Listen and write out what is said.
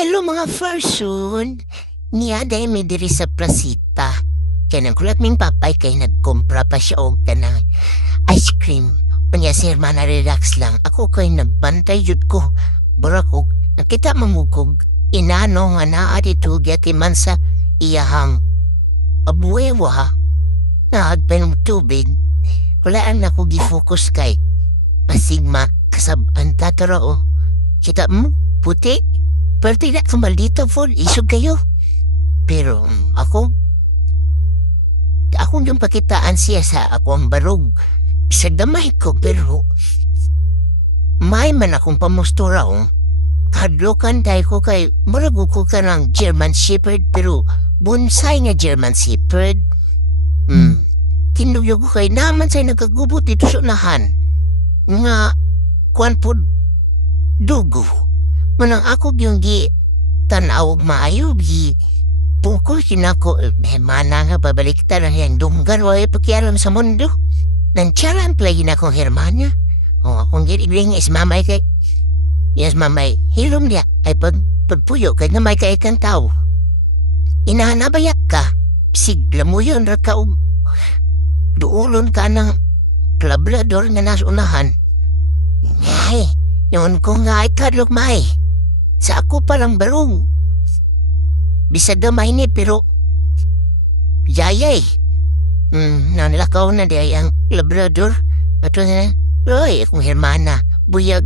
Hello mga person. Niya day may diri sa plasita. Kaya nang kulat ming papay kay nagkumpra pa siya og tanang ice cream. Unya si hermana relax lang. Ako kay nagbantay jud ko. Barakog nakita mamukog. Inano nga naa dito gyati man sa iyahang abuewa ha. Naagpen ng tubig. Wala ang ako gifocus kay pasigma kasab ang tatarao. Kita mo puti. Pero tidak maldito full, isog kayo. Pero ako yung pakitaan siya sa ako ang barog. Sa damay ko, pero may man akong pamustura kadlokan tayo ko kay marago ko ka ng German Shepherd, pero bonsai nga German Shepherd. Kinuyo ko kay naman sa'y nagkagubot dito sa unahan. Nga, kuwan po, dugo. Manang ako yung tanawag maayo, pukul sinako, mana nga babaliktad ang yung dunggan, wala pakialam sa mundo. Nantsaran play na akong hermana. O, akong giling is mamay kay, yes mamay, hilom niya, ay pagpuyo kay na may kaikang tao. Inahanabayak ka, sigla mo yun, rakaw, duulon ka ng labrador nga nasunahan. Ay, yun ko nga ay kadlok may. Sa ako palang barong. Bisa damay ni pero yayay. Nanlakaw na di ang labrador. Ato na, oy, akong hermana, buyag.